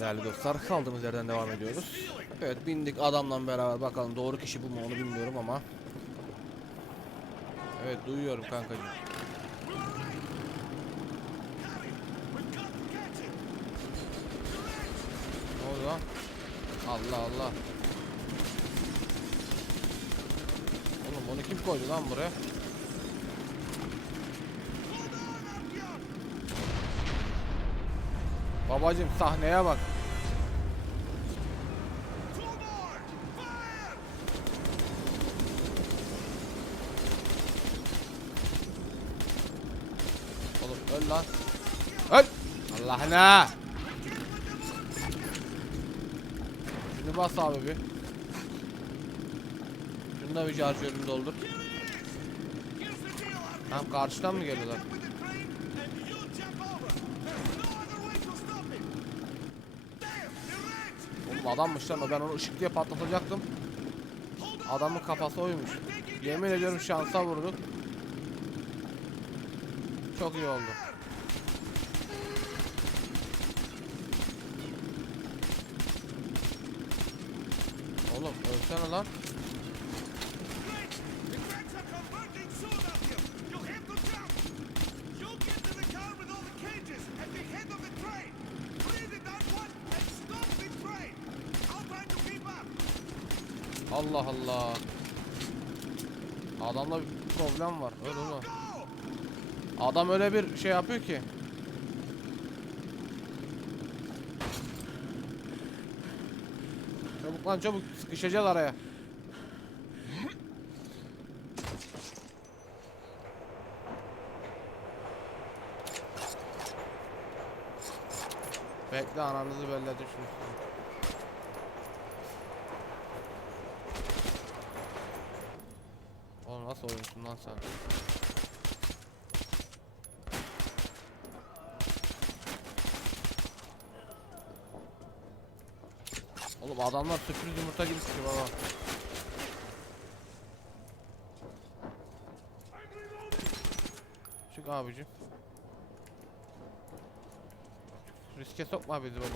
Değerli dostlar kaldığımız yerden devam ediyoruz. Evet bindik adamla beraber bakalım doğru kişi bu mu onu bilmiyorum ama. Evet duyuyorum kankacığım. Ne oldu lan? Allah Allah. Oğlum bunu kim koydu lan buraya? Babacım sahneye bak. Oğlum öl lan. Öl. Allah'ına. Şunu bas abi bir. Şunu da bir şarjörünü doldur. Tam karşıdan mı geliyorlar? Oğlum adammış lan o ben onu ışık diye patlatacaktım. Adamın kafası oymuş. Yemin ediyorum şansa vurduk. Çok iyi oldu. Oğlum ölsene lan. Allah Allah. Adamda bir problem var. Öyle mi? Adam öyle bir şey yapıyor ki. Çabuk lan çabuk sıkışacağız araya. Bekle ananızı belledim şimdi. Oğlum nasıl sen? Oğlum adamlar sürpriz yumurta gibi çıkıyor baba. Çık abicim. Riske sokma bizi baba.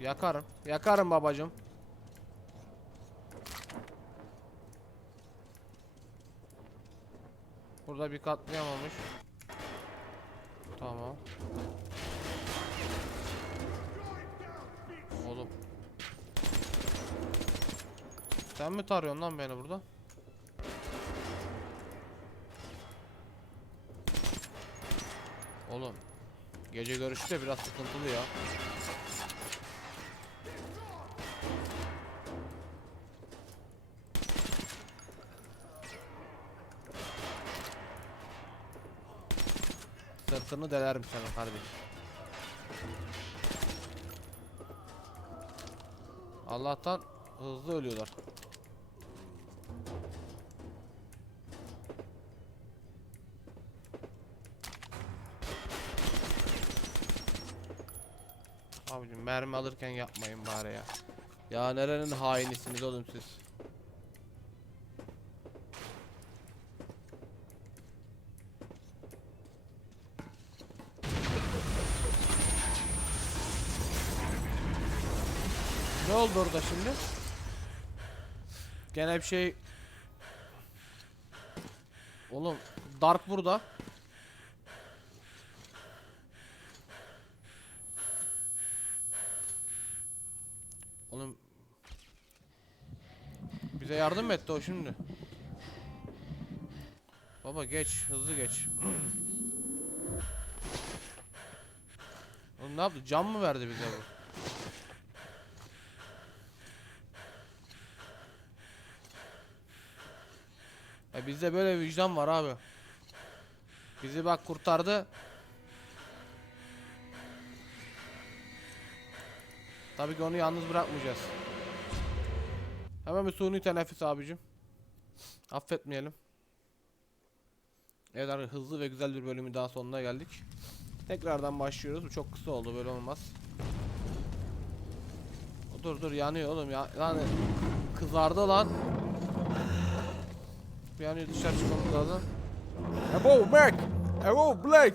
Yakarım. Yakarım babacım. Burada bir katlayamamış. Tamam. Oğlum. Sen mi tarıyorsun lan beni burada? Oğlum. Gece görüşü de biraz sıkıntılı ya. Sırtını delerim senin kardeş. Allah'tan hızlı ölüyorlar. Abicim mermi alırken yapmayın bari ya. Ya nerenin hainisiniz oğlum siz? Ne oldu orada şimdi? Gene bir şey... Oğlum Dark burada. Oğlum bize yardım etti o şimdi? Baba geç, hızlı geç. Oğlum ne yaptı? Cam mı verdi bize bu? E bizde böyle vicdan var abi. Bizi bak kurtardı. Tabii ki onu yalnız bırakmayacağız. Hemen bir suni teneffüs abicim. Affetmeyelim. Evet arkadaşlar hızlı ve güzel bir bölümün daha sonuna geldik. Tekrardan başlıyoruz. Bu çok kısa oldu böyle olmaz. Dur dur yanıyor oğlum ya. Yani kızardı lan. Bir an dışarı çıkmamız lazım. Ebo Mac! Ebo Black!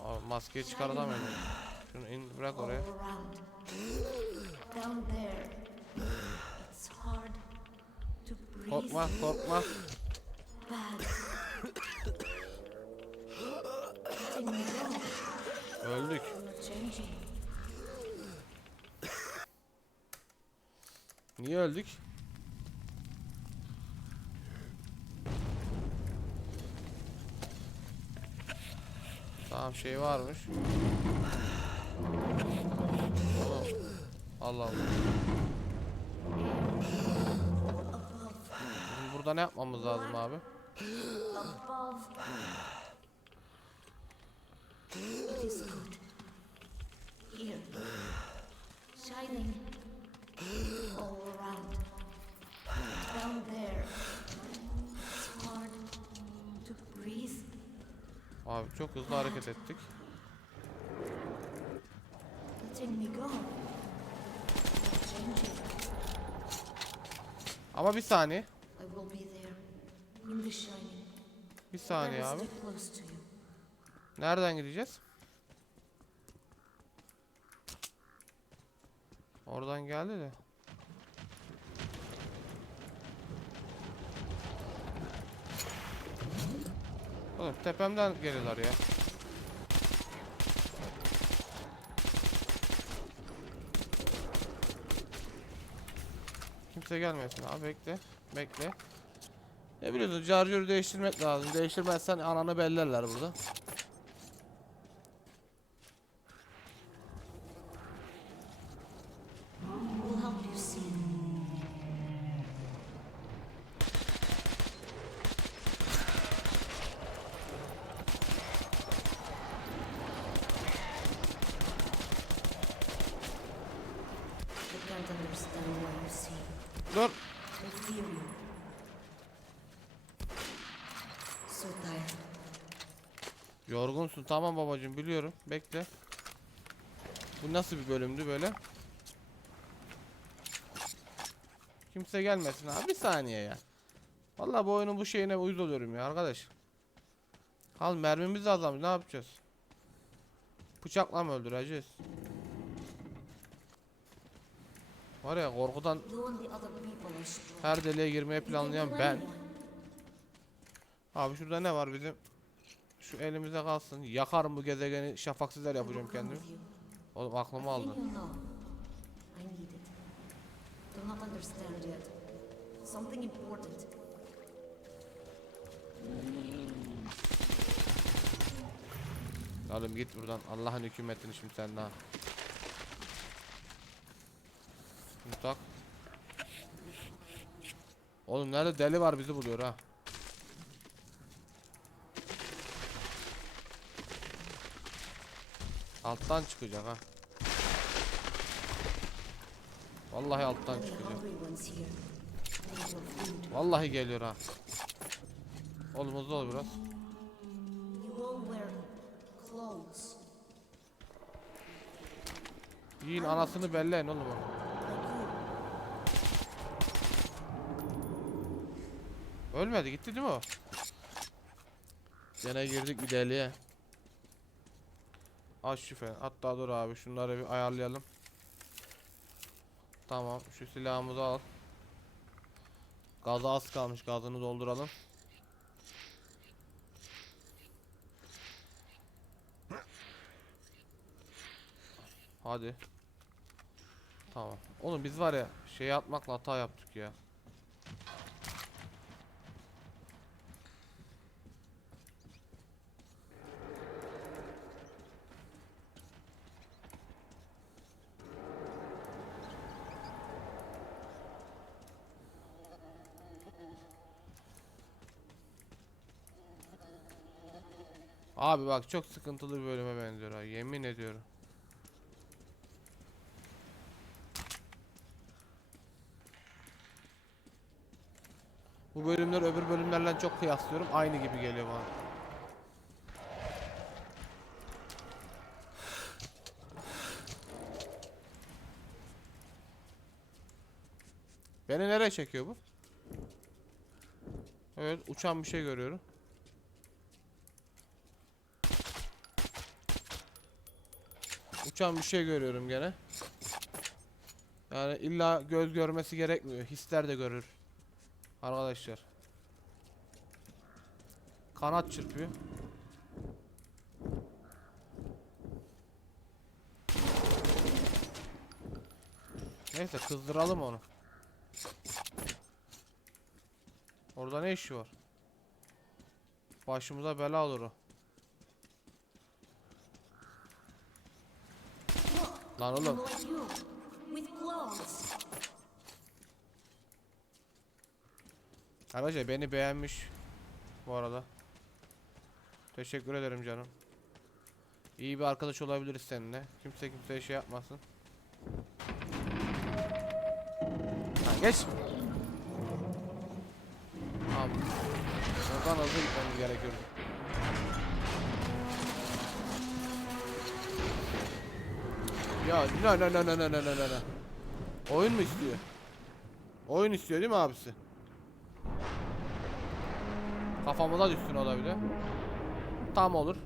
Abi maskeyi çıkartamıyorum. Şunu in bırak oraya. around. Down there. It's hard to breathe. Korkma korkma. Niye öldük? Tamam şey varmış. Allah Allah. Burada ne yapmamız lazım abi? It is good. Here. Shining. All around. Down there. It's hard to breathe. Abi çok hızlı hareket ettik. Letting me go. Ama bir saniye. Bir saniye abi. Nereden gideceğiz? Oradan geldi de. Oğlum tepemden geliyorlar ya. Kimse gelmesin abi bekle. Bekle. Ne biliyorsun charger'ı değiştirmek lazım. Değiştirmezsen ananı bellerler burada. We'll help you see. I can't understand what you see. Dur. I feel you. So tired. Yorgunsun tamam babacığım biliyorum. Bekle. Bu nasıl bir bölümdü böyle? Kimse gelmesin abi bir saniye ya. Vallahi bu oyunun bu şeyine uyuz oluyorum ya arkadaş. Al mermimiz de azalmış ne yapacağız? Bıçakla mı öldüreceğiz? Var ya korkudan her deliğe can planlayan ben. Abi şurada ne var bizim? Şu elimize kalsın. Yakarım bu gezegeni şafaksızlar yapacağım kendimi. Oğlum aklımı important. Oğlum git buradan. Allah'ın hükümetini şimdi sen daha. Tak. Oğlum nerede deli var bizi buluyor ha. Alttan çıkacak ha. Vallahi alttan çıkacak. Vallahi geliyor ha. Oğlum hızlı ol biraz. Yiyin anasını belleyin oğlum. Ölmedi gitti değil mi o? Gene girdik bir deliğe. Aç şüphe. Hatta dur abi şunları bir ayarlayalım. Tamam şu silahımızı al. Gaza az kalmış gazını dolduralım. Hadi. Tamam. Oğlum biz var ya şey atmakla hata yaptık ya. Abi bak çok sıkıntılı bir bölüme benziyor ha yemin ediyorum. Bu bölümler öbür bölümlerle çok kıyaslıyorum. Aynı gibi geliyor bana. Beni nereye çekiyor bu? Evet uçan bir şey görüyorum. Uçan bir şey görüyorum gene. Yani illa göz görmesi gerekmiyor. Hisler de görür. Arkadaşlar. Kanat çırpıyor. Neyse kızdıralım onu. Orada ne işi var? Başımıza bela olur o. Lan oğlum. Arkadaşlar beni beğenmiş bu arada. Teşekkür ederim canım. İyi bir arkadaş olabiliriz seninle. Kimse kimseye şey yapmasın. Ha, geç. Abi. Oradan hızlı gitmemiz gerekiyor. Ya ne ne ne ne ne ne ne ne. Oyun mu istiyor? Oyun istiyor değil mi abisi? Kafamıza düşsün o da bir de. Tam olur.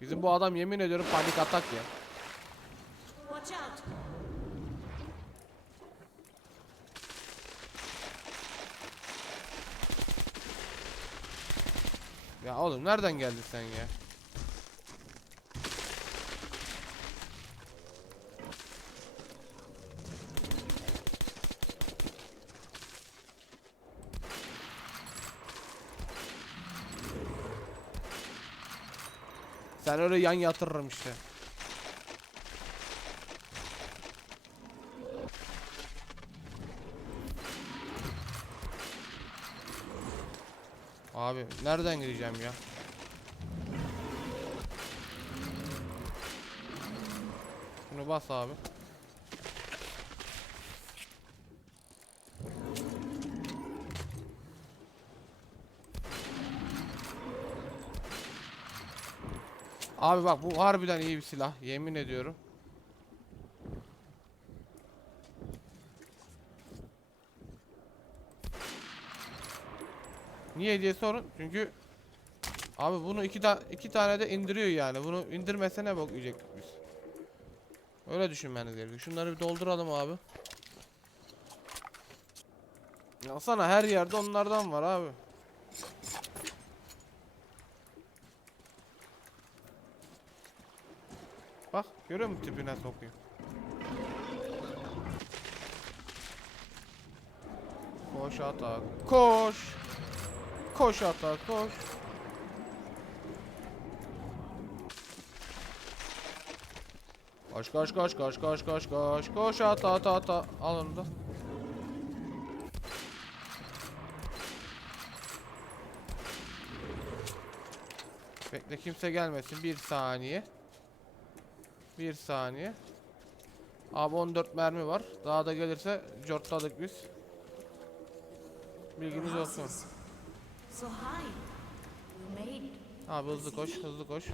Bizim bu adam yemin ediyorum panik atak ya. Ya oğlum nereden geldin sen ya? Sen öyle yan yatırırım işte. Abi nereden gireceğim ya? Şunu bas abi. Abi bak bu harbiden iyi bir silah. Yemin ediyorum. Niye diye sorun. Çünkü abi bunu iki, ta iki tane de indiriyor yani. Bunu indirmese ne bok biz. Öyle düşünmeniz gerekiyor. Şunları bir dolduralım abi. Ya sana her yerde onlardan var abi. Bak görüyor musun tipine sokayım. Koş ata koş. Koş ata koş. Koş koş koş koş koş koş koş koş ata ata ata al onu da. Bekle kimse gelmesin bir saniye. Bir saniye. Abi 14 mermi var. Daha da gelirse cortladık biz. Bilginiz olsun. Abi hızlı koş, hızlı koş.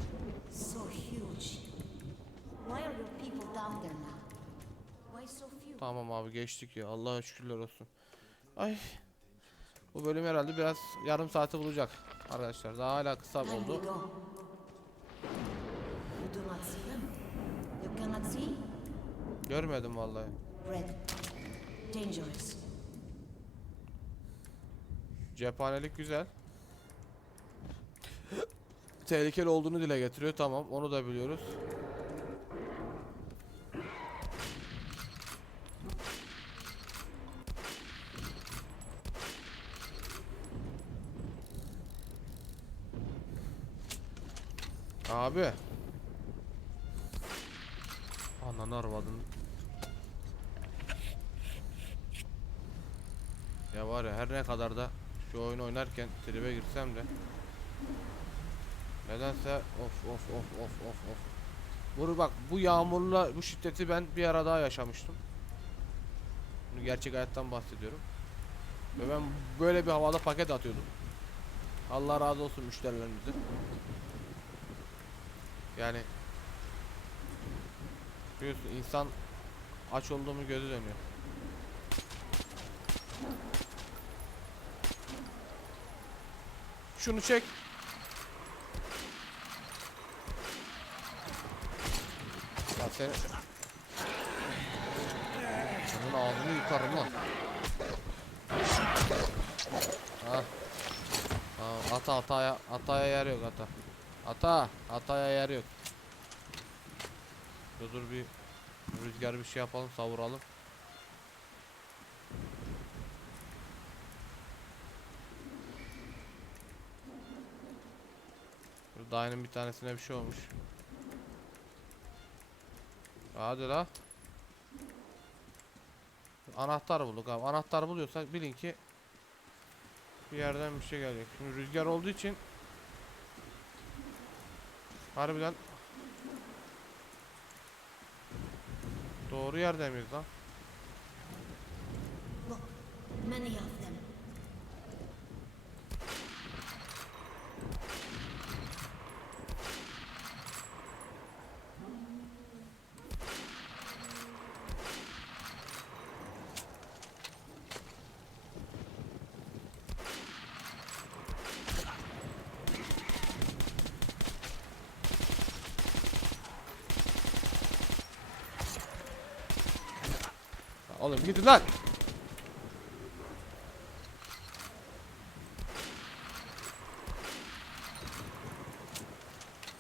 Tamam abi geçtik ya. Allah'a şükürler olsun. Ay. Bu bölüm herhalde biraz yarım saati bulacak arkadaşlar. Daha hala kısa oldu. go. You do not see them? You cannot see? Görmedim vallahi. Red. Dangerous. Cephanelik güzel. Tehlikeli olduğunu dile getiriyor. Tamam, onu da biliyoruz. Abi. Ananı arvadın. Ya var ya her ne kadar da şu oyun oynarken tribe girsem de. Nedense of of of of of of. Bunu bak bu yağmurla bu şiddeti ben bir ara daha yaşamıştım. Bunu gerçek hayattan bahsediyorum. Ve ben böyle bir havada paket atıyordum. Allah razı olsun müşterilerimizden Yani Biliyorsun insan Aç olduğumu gözü dönüyor. Şunu çek. Ya seni... Senin ağzını yıkarım lan. Ha. Ha, ata ataya ataya yer yok ata. Ata ataya yer yok. Dur, dur bir rüzgar bir şey yapalım savuralım. Dayının bir tanesine bir şey olmuş. Hadi la. Anahtar bulduk abi. Anahtar buluyorsak bilin ki bir yerden bir şey gelecek. Şimdi rüzgar olduğu için harbiden doğru yerde miyiz lan? Look, many of Oğlum gidin lan.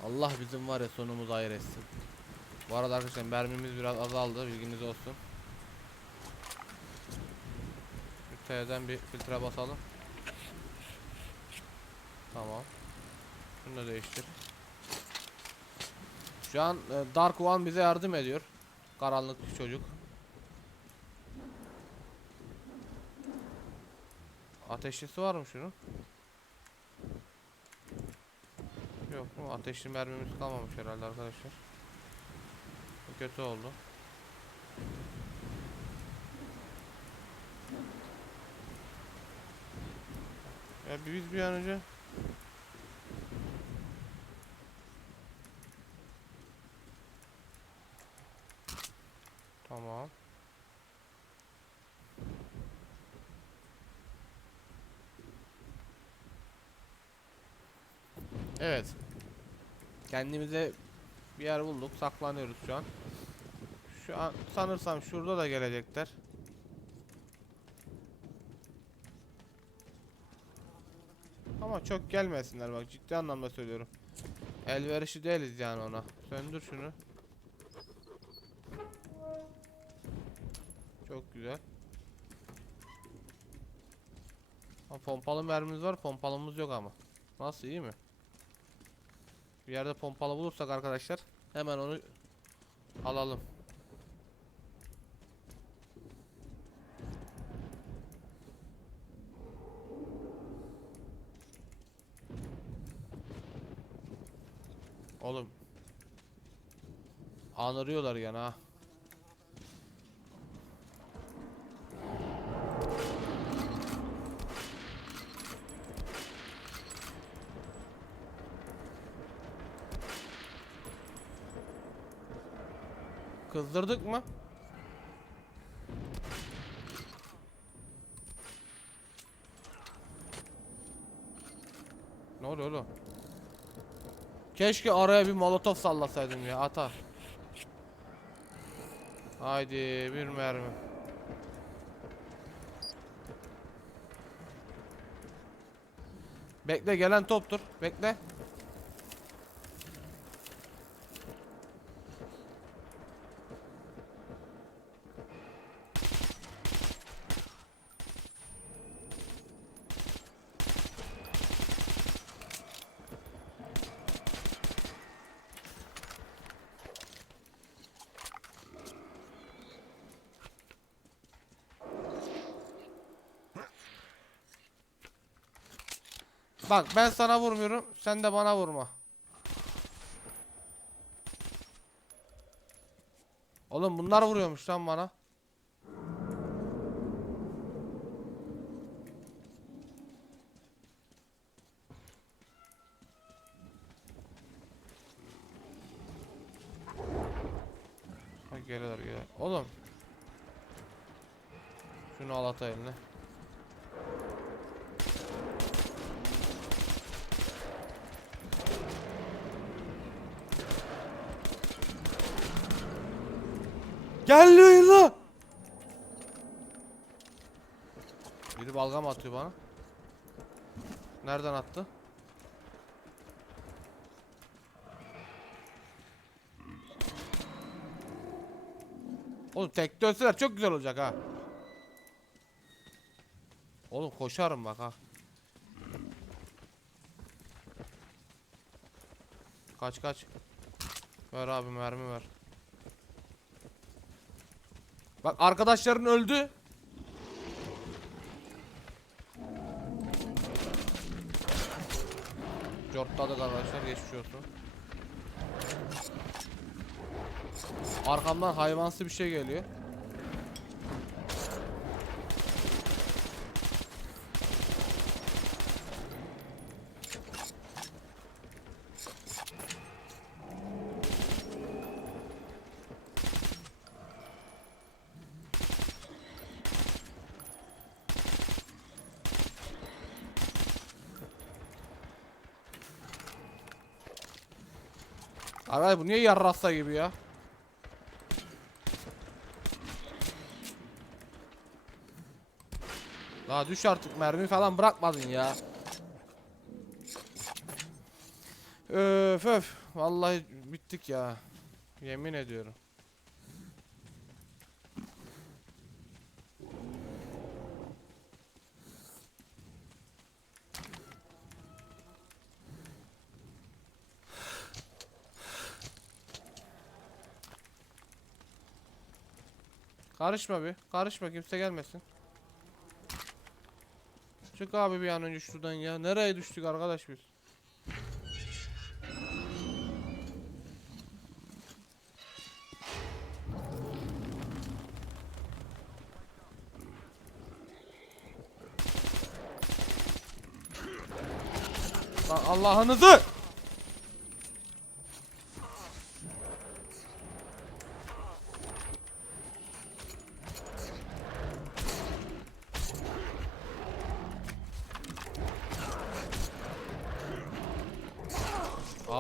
Allah bizim var ya sonumuzu hayır etsin. Bu arada arkadaşlar mermimiz biraz azaldı bilginiz olsun. Bir T'den bir filtre basalım. Tamam. Şunu da değiştir. Şu an e, Dark One bize yardım ediyor. Karanlık çocuk. Ateşlisi var mı şunun? Yok mu? Ateşli mermimiz kalmamış herhalde arkadaşlar. Bu kötü oldu. Ya biz bir an önce Tamam. Evet. Kendimize bir yer bulduk. Saklanıyoruz şu an. Şu an sanırsam şurada da gelecekler. Ama çok gelmesinler bak ciddi anlamda söylüyorum. Elverişli değiliz yani ona. Söndür şunu. Çok güzel. Ha, pompalı mermimiz var, pompalımız yok ama. Nasıl iyi mi? Bir yerde pompalı bulursak arkadaşlar hemen onu alalım. Oğlum Anırıyorlar yani ha. Kızdırdık mı? Ne oluyor oğlum? Keşke araya bir molotof sallasaydım ya ata. Haydi bir mermi. Bekle gelen toptur. Bekle. Bak ben sana vurmuyorum. Sen de bana vurma. Oğlum bunlar vuruyormuş lan bana. Ha geliyorlar geliyorlar. Oğlum Şunu al ata eline. Gel la. Biri balgam atıyor bana. Nereden attı? Oğlum tek dönseler çok güzel olacak ha. Oğlum koşarım bak ha. Kaç kaç. Ver abi mermi ver. Bak arkadaşların öldü. Cortladık arkadaşlar geçmiş. Arkamdan hayvansı bir şey geliyor. Arkadaş bu niye yarrasa gibi ya? Daha düş artık mermi falan bırakmadın ya. Öf öf. Vallahi bittik ya. Yemin ediyorum. Karışma bir. Karışma kimse gelmesin. Çık abi bir an önce şuradan ya. Nereye düştük arkadaş biz? Lan Allah'ınızı!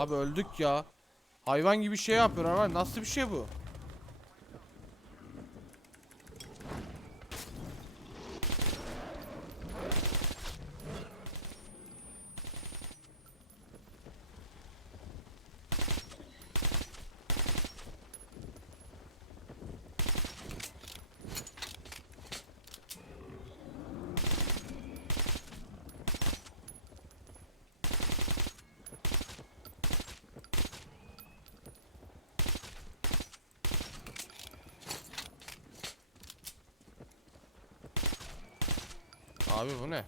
Abi öldük ya. Hayvan gibi şey yapıyor ama nasıl bir şey bu? Abi bu ne?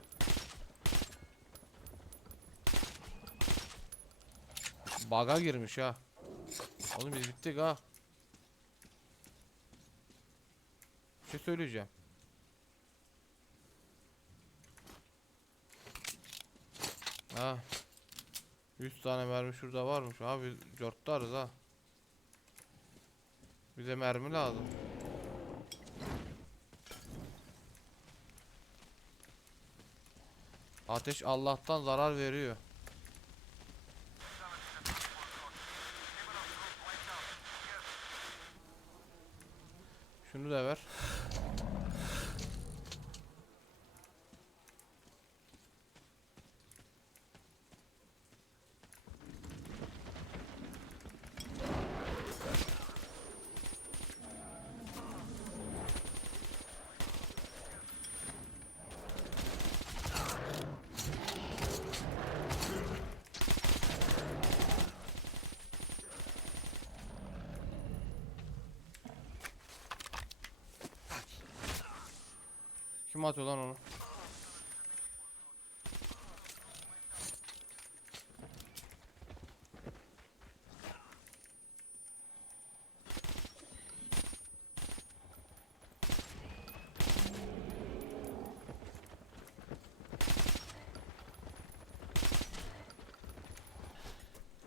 Baga girmiş ha. Oğlum biz bittik ha. Bir şey söyleyeceğim. Ha. 100 tane mermi şurada varmış abi cortlarız ha. Bize mermi lazım. Ateş Allah'tan zarar veriyor. Da ver. Kim atıyor lan onu?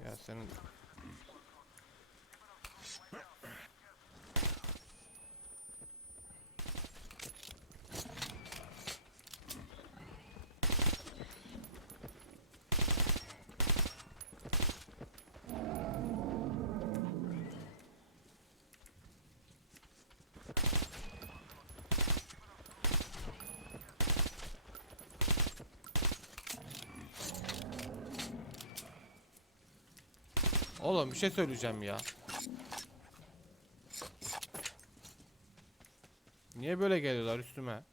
Ya senin Oğlum bir şey söyleyeceğim ya. Niye böyle geliyorlar üstüme?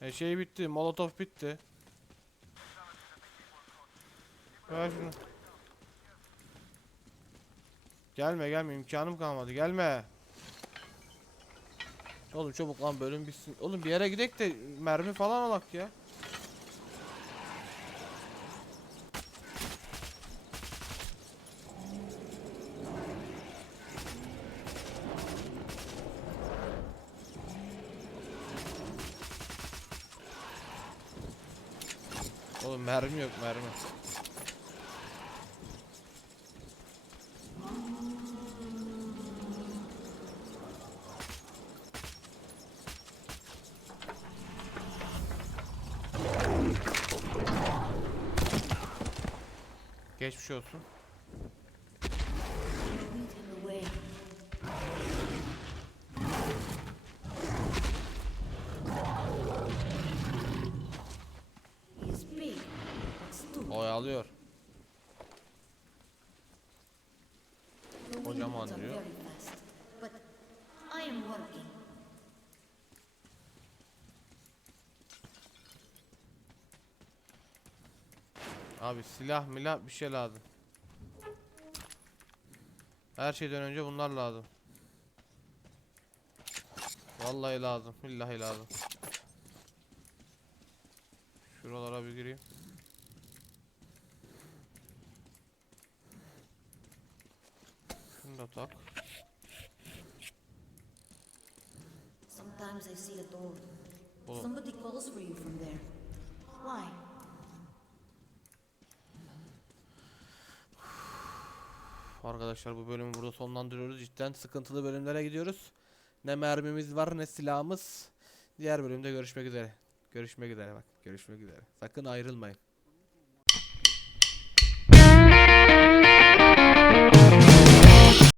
E şey bitti, molotof bitti. Ver şunu. Gelme gelme imkanım kalmadı gelme. Oğlum çabuk lan bölüm bitsin. Oğlum bir yere gidek de mermi falan alak ya. Mermi yok mermi. Geçmiş olsun. Abi silah milah bir şey lazım. Her şeyden önce bunlar lazım. Vallahi lazım. Billahi lazım. Şuralara bir gireyim. Şunu da tak. Sometimes I see a door. Somebody calls for you from there. Why? Arkadaşlar bu bölümü burada sonlandırıyoruz. Cidden sıkıntılı bölümlere gidiyoruz. Ne mermimiz var ne silahımız. Diğer bölümde görüşmek üzere. Görüşmek üzere bak. Görüşmek üzere. Sakın ayrılmayın.